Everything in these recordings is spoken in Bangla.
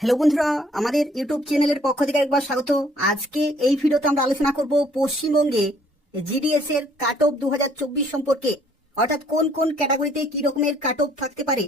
হ্যালো বন্ধুরা, আমাদের ইউটিউব চ্যানেলের পক্ষ থেকে একবার স্বাগত। আজকে এই ভিডিওতে আমরা আলোচনা করব পশ্চিমবঙ্গে জিডিএস এর কাট অফ 2024 সম্পর্কে। অর্থাৎ কোন কোন ক্যাটাগরিতে কি রকমের কাট অফ থাকতে পারে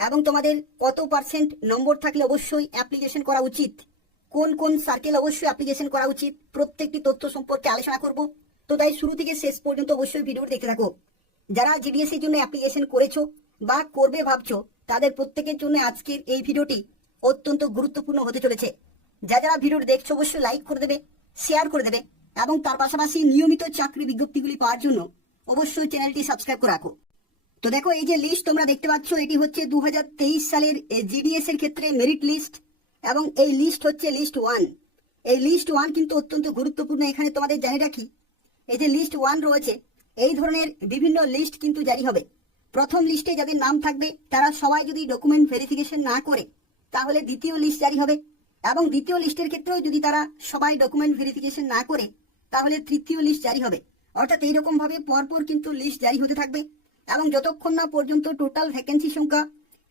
এবং তোমাদের কত পার্সেন্ট নম্বর থাকলে অবশ্যই অ্যাপ্লিকেশন করা উচিত, কোন কোন সার্কেল অবশ্যই অ্যাপ্লিকেশন করা উচিত, প্রত্যেকটি তথ্য সম্পর্কে আলোচনা করব। তো তাই শুরু থেকে শেষ পর্যন্ত অবশ্যই ভিডিও দেখতে থাকো। যারা জিডিএস এর জন্য অ্যাপ্লিকেশন করেছো বা করবে ভাবছো, তাদের প্রত্যেকের জন্য আজকের এই ভিডিওটি অত্যন্ত গুরুত্বপূর্ণ হতে চলেছে। যারা ভিডিওটি দেখছো অবশ্যই লাইক করে দেবে, শেয়ার করে দেবে এবং তার পাশাপাশি নিয়মিত চাকরি বিজ্ঞপ্তিগুলি পাওয়ার জন্য অবশ্যই চ্যানেলটি সাবস্ক্রাইব করে রাখো। তো দেখো, এই যে লিস্ট তোমরা দেখতে পাচ্ছ, এটি হচ্ছে 2023 সালের জিডিএস এর ক্ষেত্রে মেরিট লিস্ট এবং এই লিস্ট হচ্ছে লিস্ট 1। এই লিস্ট 1 কিন্তু অত্যন্ত গুরুত্বপূর্ণ। এখানে তোমাদের জানিয়ে রাখি, এই যে লিস্ট 1 রয়েছে, এই ধরনের বিভিন্ন লিস্ট কিন্তু জারি হবে। প্রথম লিস্টে যাদের নাম থাকবে তারা সবাই যদি ডকুমেন্ট ভেরিফিকেশন না করে তাহলে দ্বিতীয় লিস্ট জারি হবে, এবং দ্বিতীয় লিস্টের ক্ষেত্রেও যদি তারা সবাই ডকুমেন্ট ভেরিফিকেশন না করে তাহলে তৃতীয় লিস্ট জারি হবে। অর্থাৎ এইরকম ভাবে পরপর কিন্তু লিস্ট জারি হতে থাকবে এবং যতক্ষণ না পর্যন্ত টোটাল ভ্যাকেন্সি সংখ্যা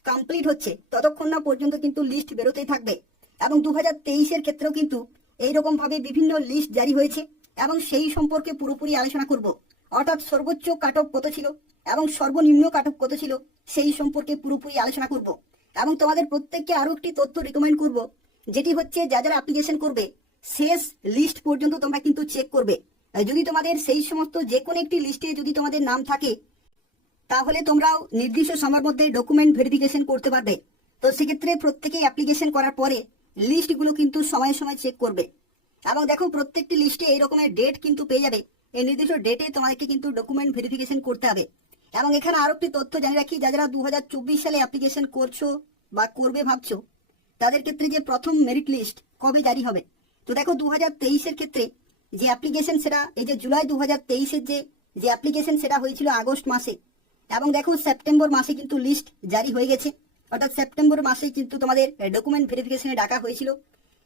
কমপ্লিট হচ্ছে ততক্ষণ না পর্যন্ত কিন্তু লিস্ট বেরোতেই থাকবে। এবং 2023-এর ক্ষেত্রেও কিন্তু এইরকম ভাবে বিভিন্ন লিস্ট জারি হয়েছে এবং সেই সম্পর্কে পুরোপুরি আলোচনা করব। অর্থাৎ সর্বোচ্চ কাট অফ কত ছিল এবং সর্বনিম্ন কাট অফ কত ছিল সেই সম্পর্কে পুরোপুরি আলোচনা করব। এবং তোমাদের প্রত্যেককে আরো একটি তথ্য রিকমেন্ড করব, যেটি হচ্ছে যারা অ্যাপ্লিকেশন করবে শেষ লিস্ট পর্যন্ত তোমরা কিন্তু চেক করবে। যদি তোমাদের সেই সমস্ত যে কোনো একটি লিস্টে যদি তোমাদের নাম থাকে তাহলে তোমরাও নির্দিষ্ট সময়ের মধ্যে ডকুমেন্ট ভেরিফিকেশন করতে পারবে। তো সেক্ষেত্রে প্রত্যেকেই অ্যাপ্লিকেশন করার পরে লিস্টগুলো কিন্তু সময়ে সময় চেক করবে। এবং দেখো, প্রত্যেকটি লিস্টে এই রকমের ডেট কিন্তু পেয়ে যাবে। এই নির্দিষ্ট ডেটে তোমাদেরকে কিন্তু ডকুমেন্ট ভেরিফিকেশন করতে হবে। এবং এখানে আরো একটি তথ্য জানিয়ে রাখি, যারা 2024 সালে অ্যাপ্লিকেশন করছো বা করবে ভাবছো তাদের ক্ষেত্রে যে প্রথম মেরিট লিস্ট কবে জারি হবে। তো দেখো, 2023-এর ক্ষেত্রে যে অ্যাপ্লিকেশন সেটা এই যে জুলাই 2023-এর যে অ্যাপ্লিকেশন সেটা হয়েছিল আগস্ট মাসে, এবং দেখো সেপ্টেম্বর মাসে কিন্তু লিস্ট জারি হয়ে গেছে। অর্থাৎ সেপ্টেম্বর মাসে কিন্তু তোমাদের ডকুমেন্ট ভেরিফিকেশনে ডাকা হয়েছিল।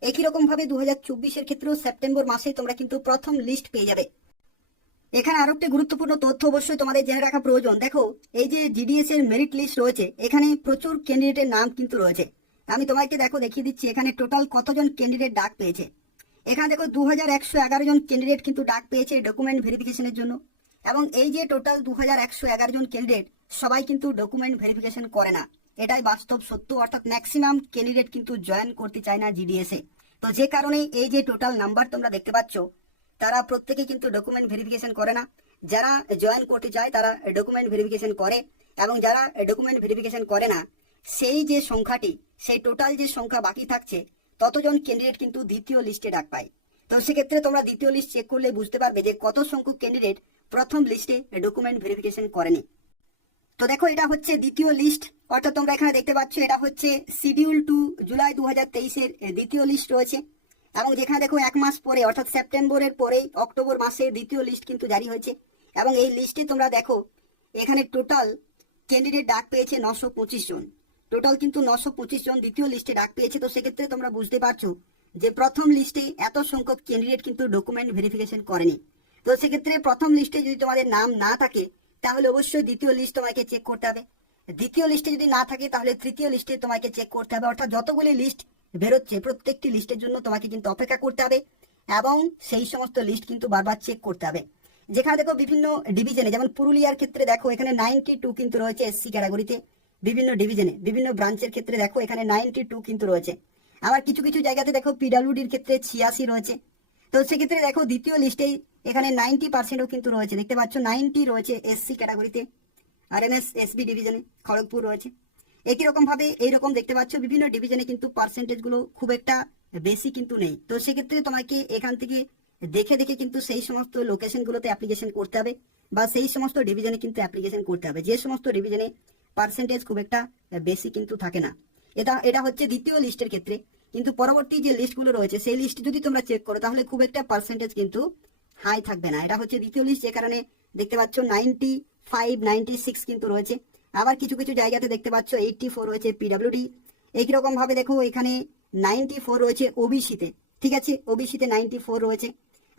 একই রকম ভাবে 2024-এর ক্ষেত্রেও সেপ্টেম্বর মাসে তোমরা কিন্তু প্রথম লিস্ট পেয়ে যাবে। এখানে আরো একটি গুরুত্বপূর্ণ তথ্য অবশ্যই তোমাদের জেনে রাখা প্রয়োজন। দেখো, এই যে জিডিএস এর মেরিট লিস্ট রয়েছে, এখানে প্রচুর ক্যান্ডিডেটের নাম কিন্তু রয়েছে। আমি তোমাকে দেখিয়ে দিচ্ছি এখানে টোটাল কতজন ক্যান্ডিডেট ডাক পেয়েছে। এখানে দেখো 2111 জন ক্যান্ডিডেট কিন্তু ডাক পেয়েছে ডকুমেন্ট ভেরিফিকেশনের জন্য। এবং এই যে টোটাল 2111 জন ক্যান্ডিডেট সবাই কিন্তু ডকুমেন্ট ভেরিফিকেশন করে না, এটাই বাস্তব সত্য। অর্থাৎ ম্যাক্সিমাম ক্যান্ডিডেট কিন্তু জয়েন করতে চায় না জিডিএস এ। তো যে কারণে এই যে টোটাল নাম্বার তোমরা দেখতে পাচ্ছ, তারা প্রত্যেকে কিন্তু ডকুমেন্ট ভেরিফিকেশন করে না। যারা জয়েন করতে চায় তারা ডকুমেন্ট ভেরিফিকেশন করে, এবং যারা ডকুমেন্ট ভেরিফিকেশন করে না সেই যে সংখ্যাটি, সেই টোটাল যে সংখ্যা বাকি থাকছে ততজন ক্যান্ডিডেট কিন্তু দ্বিতীয় লিস্টে ডাক পায়। তো সেক্ষেত্রে তোমরা দ্বিতীয় লিস্ট চেক করলে বুঝতে পারবে যে কত সংখ্যক ক্যান্ডিডেট প্রথম লিস্টে ডকুমেন্ট ভেরিফিকেশন করেনি। তো দেখো, এটা হচ্ছে দ্বিতীয় লিস্ট। অর্থাৎ তোমরা এখানে দেখতে পাচ্ছ এটা হচ্ছে শিডিউল টু জুলাই 2023-এর দ্বিতীয় লিস্ট রয়েছে। এবং যেখানে দেখো এক মাস পরে অর্থাৎ সেপ্টেম্বরের পরেই অক্টোবর মাসে দ্বিতীয় লিস্ট কিন্তু জারি হয়েছে। এবং এই লিস্টে তোমরা দেখো এখানে টোটাল ক্যান্ডিডেট ডাক পেয়েছে 925 জন। টোটাল কিন্তু 925 জন দ্বিতীয় লিস্টে ডাক পেয়েছে। তো সেক্ষেত্রে তোমরা বুঝতে পারছো যে প্রথম লিস্টে এত সংখ্যক ক্যান্ডিডেট কিন্তু ডকুমেন্ট ভেরিফিকেশন করেনি। তো সেক্ষেত্রে প্রথম লিস্টে যদি তোমাদের নাম না থাকে তাহলে অবশ্যই দ্বিতীয় লিস্ট তোমাকে চেক করতে হবে। দ্বিতীয় লিস্টে যদি না থাকে তাহলে তৃতীয় লিস্টে তোমাকে চেক করতে হবে। অর্থাৎ যতগুলি লিস্ট বেরোচ্ছে প্রত্যেকটি লিস্টের জন্য তোমাকে কিন্তু অপেক্ষা করতে হবে এবং সেই সমস্ত লিস্ট কিন্তু বারবার চেক করতে হবে। যেখানে দেখো বিভিন্ন ডিভিশনে, যেমন পুরুলিয়ার ক্ষেত্রে দেখো এখানে 92 কিন্তু রয়েছে এসসি ক্যাটাগরিতে। বিভিন্ন ডিভিশনে বিভিন্ন ব্রাঞ্চের ক্ষেত্রে দেখো এখানে 92 কিন্তু রয়েছে। আবার কিছু কিছু জায়গাতে দেখো পিডাব্লিউডির ক্ষেত্রে 86 রয়েছে। তো সেক্ষেত্রে দেখো দ্বিতীয় লিস্টেই এখানে 90%ও কিন্তু রয়েছে, দেখতে পাচ্ছ 90 রয়েছে এসসি ক্যাটাগরিতে। আর এম এস এসবি ডিভিশনে খড়গপুর রয়েছে। একই রকম ভাবে এইরকম দেখতে পাচ্ছ বিভিন্ন ডিভিশনে কিন্তু পার্সেন্টেজ গুলো খুব একটা বেশি কিন্তু নেই। তো সেক্ষেত্রে তোমাকে এখান থেকে দেখে দেখে কিন্তু সেই সমস্ত লোকেশন গুলোতে অ্যাপ্লিকেশন করতে হবে বা সেই সমস্ত ডিভিশনে কিন্তু অ্যাপ্লিকেশন করতে হবে যে সমস্ত ডিভিশনে পার্সেন্টেজ খুব একটা বেশি কিন্তু থাকে না। এটা হচ্ছে দ্বিতীয় লিস্টের ক্ষেত্রে। কিন্তু পরবর্তী যে লিস্টগুলো রয়েছে সেই লিস্ট যদি তোমরা চেক করো তাহলে খুব একটা পার্সেন্টেজ কিন্তু হাই থাকবে না। এটা হচ্ছে দ্বিতীয় লিস্ট, যে কারণে দেখতে পাচ্ছ 95 96 কিন্তু রয়েছে। আবার কিছু কিছু জায়গাতে দেখতে পাচ্ছ 84 রয়েছে পিডাব্লিউডি। একই রকম ভাবে দেখো এখানে 94 রয়েছে ওবিসিতে। ঠিক আছে, ওবিসিতে 94 রয়েছে।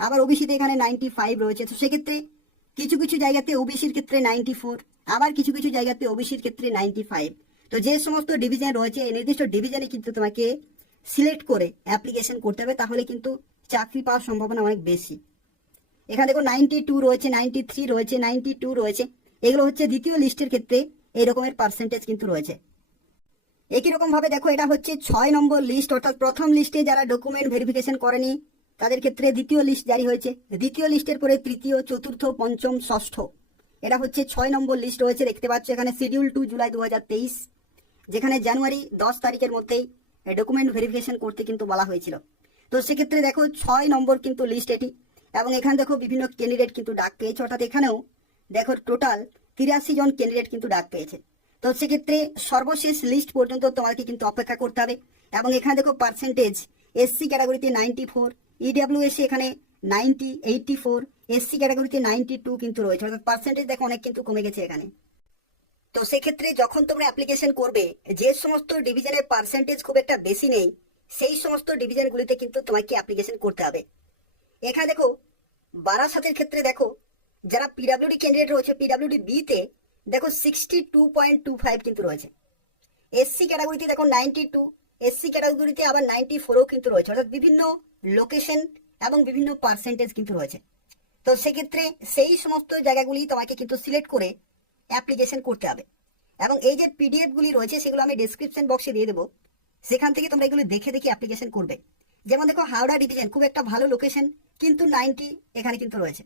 আবার ওবিসিতে এখানে 95 রয়েছে। তো সেক্ষেত্রে কিছু কিছু জায়গাতে ওবিসির ক্ষেত্রে 94, আবার কিছু কিছু জায়গাতে ওবিসির ক্ষেত্রে 95। তো যে সমস্ত ডিভিশন রয়েছে এই নির্দিষ্ট ডিভিশনে কিন্তু তোমাকে সিলেক্ট করে অ্যাপ্লিকেশন করতে হবে, তাহলে কিন্তু চাকরি পাওয়ার সম্ভাবনা অনেক বেশি। এখানে দেখো 92 রয়েছে, 93 রয়েছে, 92 রয়েছে, এগুলো হচ্ছে দ্বিতীয় লিস্টের ক্ষেত্রে এই রকমের পার্সেন্টেজ কিন্তু রয়েছে। একই রকম ভাবে দেখো এটা হচ্ছে 6 নম্বর লিস্ট, অর্থাৎ প্রথম লিস্টে যারা ডকুমেন্ট ভেরিফিকেশন করেনি তাদের ক্ষেত্রে দ্বিতীয় লিস্ট জারি হয়েছে। দ্বিতীয় লিস্টের পরে তৃতীয়, চতুর্থ, পঞ্চম, ষষ্ঠ, এটা হচ্ছে 6 নম্বর লিস্ট রয়েছে। দেখতে পাচ্ছ এখানে শিডিউল 2 জুলাই 2023, যেখানে জানুয়ারি 10 তারিখের মধ্যেই ডকুমেন্ট ভেরিফিকেশন করতে কিন্তু বলা হয়েছিল। তো সেক্ষেত্রে দেখো 6 নম্বর কিন্তু লিস্ট এটি, এবং এখানে দেখো বিভিন্ন ক্যান্ডিডেট কিন্তু ডাক পেয়েছে, অর্থাৎ এখানেও দেখো টোটাল 83 জন ক্যান্ডিডেট কিন্তু ডাক পেয়েছে। তো সেক্ষেত্রে সর্বশেষ লিস্ট পর্যন্ত তোমাকে কিন্তু অপেক্ষা করতে হবে। এবং এখানে দেখো পার্সেন্টেজ, এসসি ক্যাটাগরিতে 94, ইডব্লিউএস এখানে 90, 84, এসসি ক্যাটাগরিতে 92 কিন্তু রয়েছে, অর্থাৎ পার্সেন্টেজ দেখো অনেক কিন্তু কমে গেছে এখানে। তো সেক্ষেত্রে যখন তোমরা অ্যাপ্লিকেশন করবে, যে সমস্ত ডিভিশনের পার্সেন্টেজ খুব একটা বেশি নেই সেই সমস্ত ডিভিশনগুলিতে কিন্তু তোমাকে অ্যাপ্লিকেশন করতে হবে। এখানে দেখো বারাসাতের ক্ষেত্রে দেখো যারা পিডাব্লিউডি ক্যান্ডিডেট রয়েছে, পিডাব্লিউডি বিতে দেখো 62.25 কিন্তু রয়েছে। এসসি ক্যাটাগরিতে দেখো 92, এসসি ক্যাটাগরিতে আবার 94ও কিন্তু রয়েছে, অর্থাৎ বিভিন্ন লোকেশন এবং বিভিন্ন পার্সেন্টেজ কিন্তু রয়েছে। তো সেক্ষেত্রে সেই সমস্ত জায়গাগুলি তোমাকে কিন্তু সিলেক্ট করে অ্যাপ্লিকেশন করতে হবে। এবং এই যে পিডিএফ গুলি রয়েছে সেগুলো আমি ডেসক্রিপশন বক্সে দিয়ে দেবো, সেখান থেকে তোমরা এগুলো দেখে দেখে অ্যাপ্লিকেশন করবে। যেমন দেখো হাওড়া ডিভিশন খুব একটা ভালো লোকেশন, কিন্তু 90 এখানে কিন্তু রয়েছে।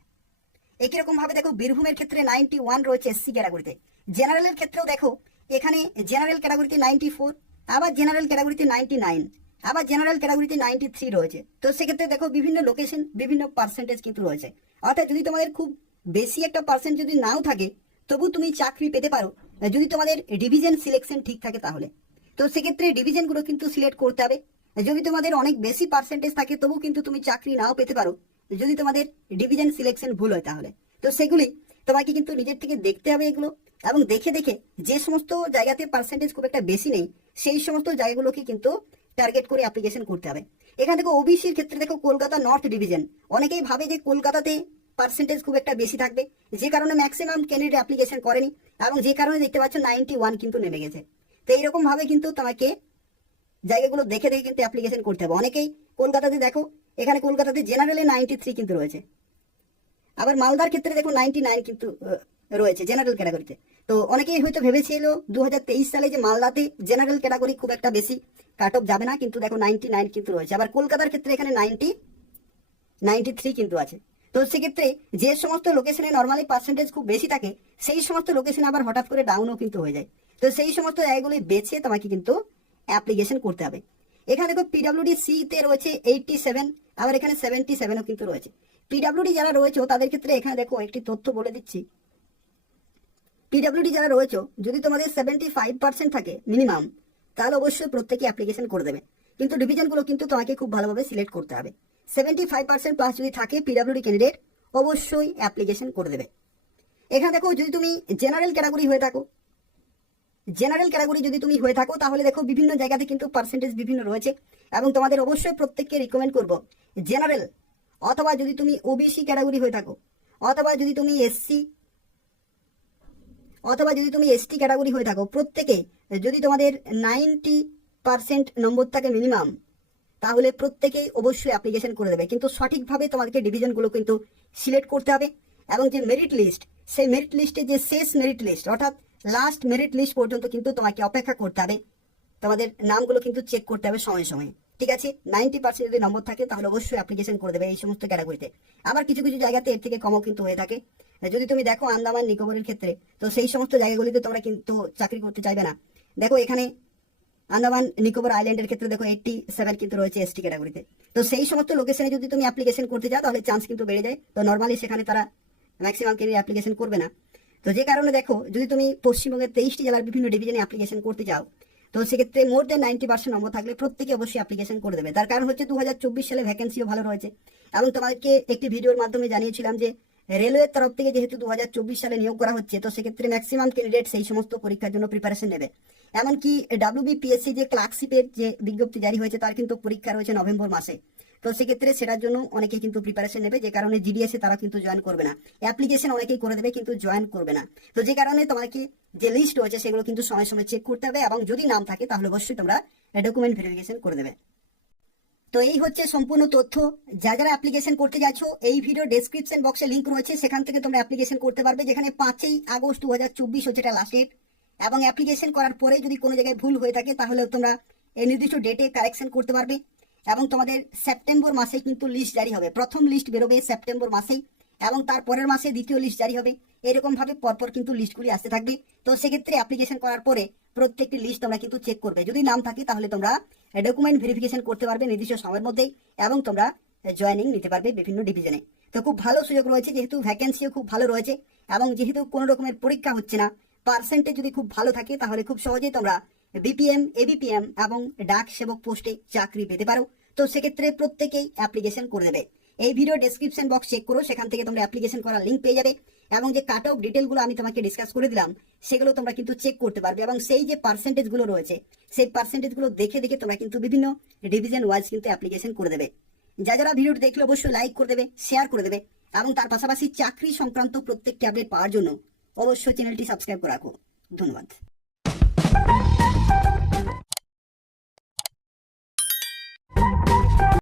একই রকম ভাবে দেখো বীরভূমের ক্ষেত্রে 91 রয়েছে এসসি ক্যাটাগরিতে। জেনারেলের ক্ষেত্রেও দেখো এখানে জেনারেল ক্যাটাগরিতে 94, আবার জেনারেল ক্যাটাগরিতে 99, আবার জেনারেল ক্যাটাগরিতে 93 রয়েছে। তো সেক্ষেত্রে দেখো বিভিন্ন লোকেশন, বিভিন্ন পার্সেন্টেজ কিন্তু রয়েছে। অর্থাৎ যদি তোমাদের খুব বেশি একটা পার্সেন্ট যদি নাও থাকে তবু তুমি চাকরি পেতে পারো, যদি তোমাদের ডিভিশন সিলেকশন ঠিক থাকে তাহলে। তো সেক্ষেত্রে ডিভিশনগুলো কিন্তু সিলেক্ট করতে হবে। যদি তোমাদের অনেক বেশি পার্সেন্টেজ থাকে তবু কিন্তু তুমি চাকরি নাও পেতে পারো, যদি তোমাদের ডিভিশন সিলেকশন ভুল হয় তাহলে। তো সেগুলি তোমাকে কিন্তু নিজের থেকে দেখতে হবে এগুলো, এবং দেখে দেখে যে সমস্ত জায়গাতে পার্সেন্টেজ খুব একটা বেশি নেই সেই সমস্ত জায়গাগুলোকে কিন্তু টার্গেট করে অ্যাপ্লিকেশন করতে হবে। এখানে দেখো ওবিসির ক্ষেত্রে দেখো কলকাতা নর্থ ডিভিশন, অনেকেই ভাবে যে কলকাতাতে পার্সেন্টেজ খুব একটা বেশি থাকবে, যে কারণে ম্যাক্সিমাম ক্যান্ডিডেট অ্যাপ্লিকেশন করেনি, এবং যে কারণে দেখতে পাচ্ছ 91 কিন্তু নেমে গেছে। তো এইরকম ভাবে কিন্তু তোমাকে জায়গাগুলো দেখে দেখে কিন্তু অ্যাপ্লিকেশন করতে হবে। অনেকেই কলকাতাতে দেখো এখানে কলকাতাতে জেনারেলে 93 কিন্তু রয়েছে, আবার মালদার ক্ষেত্রে দেখো 99 কিন্তু রয়েছে জেনারেল ক্যাটাগরিতে। তো অনেকেই হয়তো ভেবেছিল 2023 সালে যে মালদাতে জেনারেল ক্যাটাগরি খুব একটা বেশি কাট অফ যাবে না, কিন্তু দেখো 99 কিন্তু রয়েছে। আবার কলকাতার ক্ষেত্রে এখানে 93 কিন্তু আছে। তো সেক্ষেত্রে যে সমস্ত লোকেশনে নর্মালি পার্সেন্টেজ খুব বেশি থাকে সেই সমস্ত লোকেশনে আবার হঠাৎ করে ডাউনও কিন্তু হয়ে যায়। তো সেই সমস্ত জায়গাগুলি বেছে তোমাকে কিন্তু অ্যাপ্লিকেশন করতে হবে। এখানে দেখো পিডাব্লিউডি সি তে রয়েছে 87, আবার এখানে 77ও কিন্তু রয়েছে। পিডাব্লিউডি যারা রয়েছে তাদের ক্ষেত্রে এখানে দেখো একটি তথ্য বলে দিচ্ছি। পিডাব্লিউডি যারা রয়েছে যদি তোমাদের 75% থাকে মিনিমাম, তাহলে অবশ্যই প্রত্যেকে অ্যাপ্লিকেশন করে দেবে, কিন্তু ডিভিশনগুলো কিন্তু তোমাকে খুব ভালোভাবে সিলেক্ট করতে হবে। 75% প্লাস যদি থাকে পিডাব্লিউডি ক্যান্ডিডেট অবশ্যই অ্যাপ্লিকেশন করে দেবে। এখানে দেখো যদি তুমি জেনারেল ক্যাটাগরি হয়ে থাকো, জেনারেল ক্যাটাগরি যদি তুমি হয়ে থাকো তাহলে দেখো বিভিন্ন জায়গাতে কিন্তু পার্সেন্টেজ বিভিন্ন রয়েছে, এবং তোমাদের অবশ্যই প্রত্যেককে রিকমেন্ড করবো জেনারেল, অথবা যদি তুমি ওবিসি ক্যাটাগরি হয়ে থাকো, অথবা যদি তুমি এসসি, অথবা যদি তুমি এসটি ক্যাটাগরি হয়ে থাকো, প্রত্যেকে যদি তোমাদের 90% নম্বর থাকে মিনিমাম, তাহলে প্রত্যেকেই অবশ্যই অ্যাপ্লিকেশন করে দেবে। কিন্তু সঠিকভাবে তোমাদেরকে ডিভিশনগুলো কিন্তু সিলেক্ট করতে হবে, এবং যে মেরিট লিস্ট সেই মেরিট লিস্টে যে শেষ মেরিট লিস্ট অর্থাৎ লাস্ট মেরিট লিস্ট পর্যন্ত কিন্তু তোমাকে অপেক্ষা করতে হবে। তোমাদের নামগুলো কিন্তু চেক করতে হবে সময়ে সময়ে, ঠিক আছে? 90% যদি নম্বর থাকে তাহলে অবশ্যই অ্যাপ্লিকেশন করে দেবে এই সমস্ত ক্যাটাগরিতে। আবার কিছু কিছু জায়গাতে এর থেকে কমও কিন্তু হয়ে থাকে। যদি তুমি দেখো আন্দামান নিকোবরের ক্ষেত্রে, তো সেই সমস্ত জায়গাগুলিতে তোমরা কিন্তু চাকরি করতে চাইবে না। দেখো এখানে আন্দামান নিকোবর আইল্যান্ডের ক্ষেত্রে দেখো 87 কিন্তু রয়েছে এসটি ক্যাটাগরিতে। তো সেই সমস্ত লোকেশনে যদি তুমি অ্যাপ্লিকেশন করতে চাও তাহলে চান্স কিন্তু বেড়ে যায়। তো নর্মালি সেখানে তারা ম্যাক্সিমাম ক্যান্ডিডেট অ্যাপ্লিকেশন করবে না। তো যে কারণে দেখো যদি তুমি পশ্চিমবঙ্গের 23টি জেলার বিভিন্ন ডিভিশনে অ্যাপ্লিকেশন করতে চাও, তো সেক্ষেত্রে মোর দেন 90% নম্বর থাকলে প্রত্যেকে অবশ্যই অ্যাপ্লিকেশন করে দেবে। তার কারণ হচ্ছে 2024 সালে ভ্যাকেন্সিও ভালো রয়েছে, এবং তোমাদেরকে একটি ভিডিওর মাধ্যমে জানিয়েছিলাম যে রেলওয়ের তরফ থেকে যেহেতু 2024 সালে নিয়োগ করা হচ্ছে, তো সেক্ষেত্রে ম্যাক্সিমাম ক্যান্ডিডেট সেই সমস্ত পরীক্ষার জন্য প্রিপারেশন নেবে। এমনকি ডাব্লিউবিপিএসসি যে ক্লার্কশিপের যে বিজ্ঞপ্তি জারি হয়েছে তার কিন্তু পরীক্ষা রয়েছে নভেম্বর মাসে। তো সেক্ষেত্রে সেটার জন্য অনেকে কিন্তু প্রিপারেশন নেবে, যে কারণে জিডিএসে তারা কিন্তু জয়েন করবে না। অ্যাপ্লিকেশন অনেকেই করে দেবে কিন্তু জয়েন করবে না। তো যে কারণে তোমাকে যে লিস্ট রয়েছে সেগুলো কিন্তু সময় সময় চেক করতে হবে, এবং যদি নাম থাকে তাহলে অবশ্যই তোমরা ডকুমেন্ট ভেরিফিকেশন করে দেবে। তো এই হচ্ছে সম্পূর্ণ তথ্য। যারা অ্যাপ্লিকেশন করতে যাচ্ছ, এই ভিডিও ডেসক্রিপশন বক্সে লিংক রয়েছে, সেখান থেকে তোমরা অ্যাপ্লিকেশন করতে পারবে, যেখানে 5ই আগস্ট 2024 হচ্ছে এটা লাস্ট ডেট। এবং অ্যাপ্লিকেশন করার পরে যদি কোনো জায়গায় ভুল হয়ে থাকে তাহলে তোমরা এই নির্দিষ্ট ডেটে কারেকশন করতে পারবে। এবং তোমাদের সেপ্টেম্বর মাসে কিন্তু লিস্ট জারি হবে, প্রথম লিস্ট বেরোবে সেপ্টেম্বর মাসেই, এবং তার পরের মাসে দ্বিতীয় লিস্ট জারি হবে। এরকম ভাবে পরপর কিন্তু লিস্টগুলি আসতে থাকবে। তো সেক্ষেত্রে অ্যাপ্লিকেশন করার পরে প্রত্যেকটি লিস্ট তোমরা কিন্তু চেক করবে, যদি নাম থাকে তাহলে তোমরা ডকুমেন্ট ভেরিফিকেশন করতে পারবে নির্দিষ্ট সময়ের মধ্যেই, এবং তোমরা জয়েনিং নিতে পারবে বিভিন্ন ডিভিশনে। তো খুব ভালো সুযোগ রয়েছে, যেহেতু ভ্যাকেন্সিও খুব ভালো রয়েছে, এবং যেহেতু কোনো রকমের পরীক্ষা হচ্ছে না, পার্সেন্টেজ যদি খুব ভালো থাকে তাহলে খুব সহজেই তোমরা বিপিএম, এবিপিএম এবং ডাক সেবক পোস্টে চাকরি পেতে পারো। তো সেক্ষেত্রে প্রত্যেকেই অ্যাপ্লিকেশন করে দেবে। এই ভিডিও ডেসক্রিপশন বক্স চেক করো, সেখান থেকে তোমরা অ্যাপ্লিকেশন করার লিঙ্ক পেয়ে যাবে, এবং যে কাট অফ ডিটেলগুলো আমি তোমাকে ডিসকাস করে দিলাম সেগুলো তোমরা কিন্তু চেক করতে পারবে, এবং সেই যে পার্সেন্টেজগুলো রয়েছে সেই পার্সেন্টেজগুলো দেখে দেখে তোমরা কিন্তু বিভিন্ন ডিভিশন ওয়াইজ কিন্তু অ্যাপ্লিকেশন করে দেবে। যারা ভিডিওটি দেখলে অবশ্যই লাইক করে দেবে, শেয়ার করে দেবে, এবং তার পাশাপাশি চাকরি সংক্রান্ত প্রত্যেকটি আপডেট পাওয়ার জন্য অবশ্যই চ্যানেলটি সাবস্ক্রাইব করে রাখো। ধন্যবাদ।